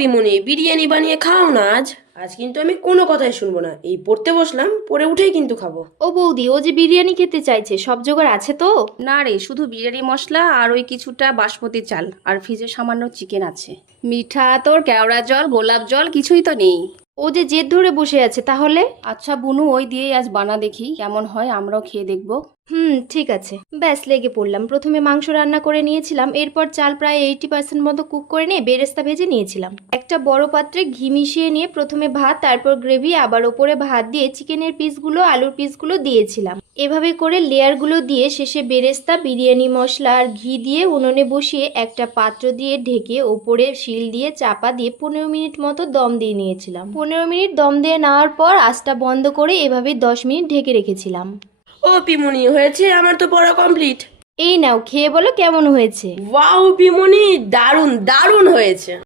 পিমুনি বিরিয়ানি বানিয়ে খাও না আজ। আজ কিন্তু আমি কোনো কথাই শুনব না। এই পড়তে বসলাম পরে উঠেই কিন্তু খাব। ও বৌদি ও যে বিরিয়ানি খেতে চাইছে সব জোগাড় আছে তো? না রে শুধু বিরিয়ানি মশলা আর ওই কিছুটা বাসমতি চাল আর ফ্রিজে সামান্য চিকেন আছে। মিঠা তোর কেওড়া জল গোলাপ জল কিছুই তো নেই। ও যে জেদ ধরে বসে আছে তাহলে? আচ্ছা বুনু ওই দিয়েই আজ বানা দেখি কেমন হয় আমরাও খেয়ে দেখব। হুম, ঠিক আছে। ব্যাস, লেগে পড়লাম। প্রথমে মাংস রান্না করে নিয়েছিলাম, এরপর চাল প্রায় এইটি পার্সেন্ট মতো কুক করে নিয়ে বেরেস্তা ভেজে নিয়েছিলাম। একটা বড় পাত্রে ঘি মিশিয়ে নিয়ে প্রথমে ভাত, তারপর গ্রেভি আবার ওপরে ভাত দিয়ে চিকেনের পিসগুলো, আলুর পিসগুলো দিয়েছিলাম। এভাবে করে লেয়ারগুলো দিয়ে শেষে বেরেস্তা, বিরিয়ানি মশলা আর ঘি দিয়ে উনুনে বসিয়ে একটা পাত্র দিয়ে ঢেকে ওপরে শিল দিয়ে চাপা দিয়ে পনেরো মিনিট মতো দম দিয়ে নিয়েছিলাম। পনেরো মিনিট দম দিয়ে নেওয়ার পর আঁচটা বন্ধ করে এভাবে দশ মিনিট ঢেকে রেখেছিলাম। ও পিমনি হয়েছে আমার তো পড়া কমপ্লিট এই নাও খেয়ে বলো কেমন হয়েছে। ওয়াও পিমনি দারুণ দারুণ হয়েছে।